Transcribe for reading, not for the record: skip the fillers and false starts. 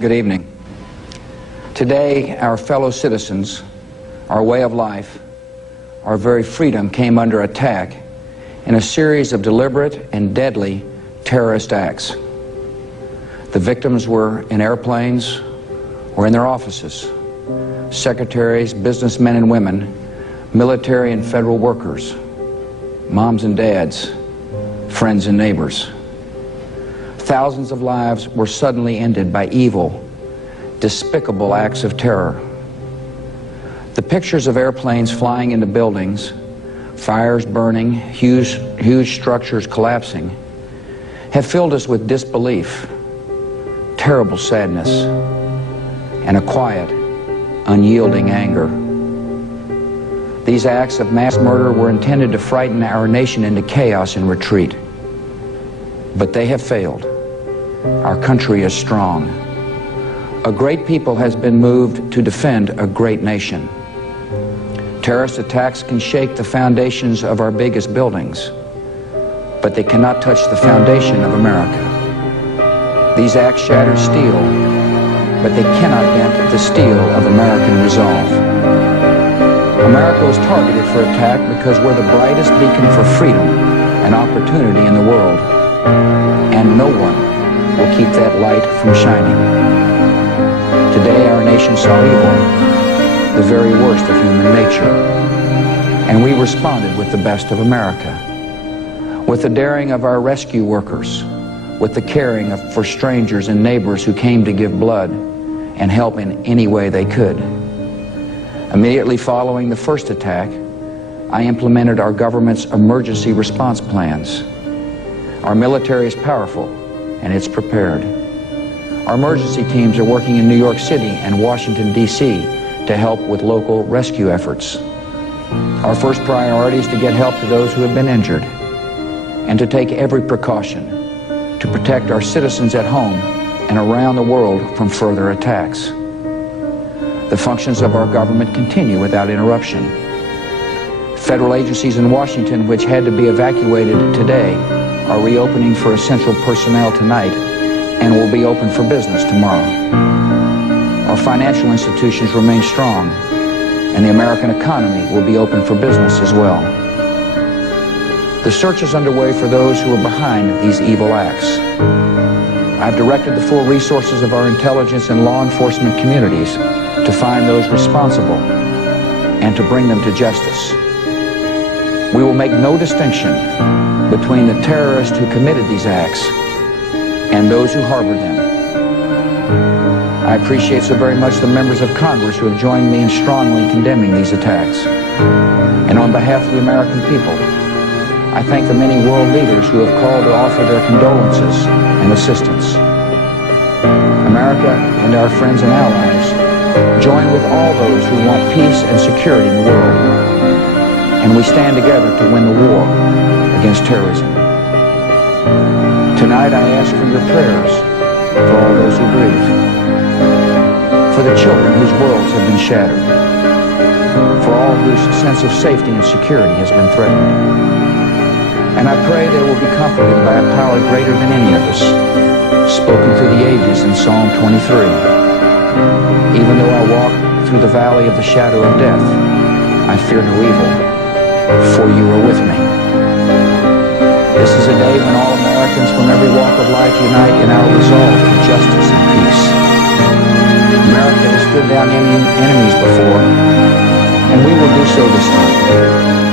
Good evening. Today, our fellow citizens, our way of life, our very freedom came under attack in a series of deliberate and deadly terrorist acts. The victims were in airplanes or in their offices. Secretaries, businessmen and women, military and federal workers, moms and dads, friends and neighbors. Thousands of lives were suddenly ended by evil, despicable acts of terror. The pictures of airplanes flying into buildings, fires burning, huge structures collapsing, have filled us with disbelief, terrible sadness, and a quiet, unyielding anger. These acts of mass murder were intended to frighten our nation into chaos and retreat. But they have failed. Our country is strong. A great people has been moved to defend a great nation. Terrorist attacks can shake the foundations of our biggest buildings, but they cannot touch the foundation of America. These acts shatter steel, but they cannot dent the steel of American resolve. America was targeted for attack because we're the brightest beacon for freedom and opportunity in the world, and no one will keep that light from shining. Today our nation saw evil, the very worst of human nature, and we responded with the best of America, with the daring of our rescue workers, with the caring for strangers and neighbors who came to give blood and help in any way they could. Immediately following the first attack, I implemented our government's emergency response plans. Our military is powerful, and it's prepared. Our emergency teams are working in New York City and Washington, D.C. to help with local rescue efforts. Our first priority is to get help to those who have been injured and to take every precaution to protect our citizens at home and around the world from further attacks. The functions of our government continue without interruption. Federal agencies in Washington, which had to be evacuated today, are reopening for essential personnel tonight and will be open for business tomorrow. Our financial institutions remain strong, and the American economy will be open for business as well. The search is underway for those who are behind these evil acts. I've directed the full resources of our intelligence and law enforcement communities to find those responsible and to bring them to justice. We will make no distinction between the terrorists who committed these acts and those who harbored them. I appreciate so very much the members of Congress who have joined me in strongly condemning these attacks. And on behalf of the American people, I thank the many world leaders who have called to offer their condolences and assistance. America and our friends and allies join with all those who want peace and security in the world, and we stand together to win the war against terrorism. Tonight I ask for your prayers for all those who grieve, for the children whose worlds have been shattered, for all whose sense of safety and security has been threatened. And I pray they will be comforted by a power greater than any of us, spoken through the ages in Psalm 23. Even though I walk through the valley of the shadow of death, I fear no evil, for you are with me. This is a day when all Americans from every walk of life unite in our resolve for justice and peace. America has stood down enemies before, and we will do so this time.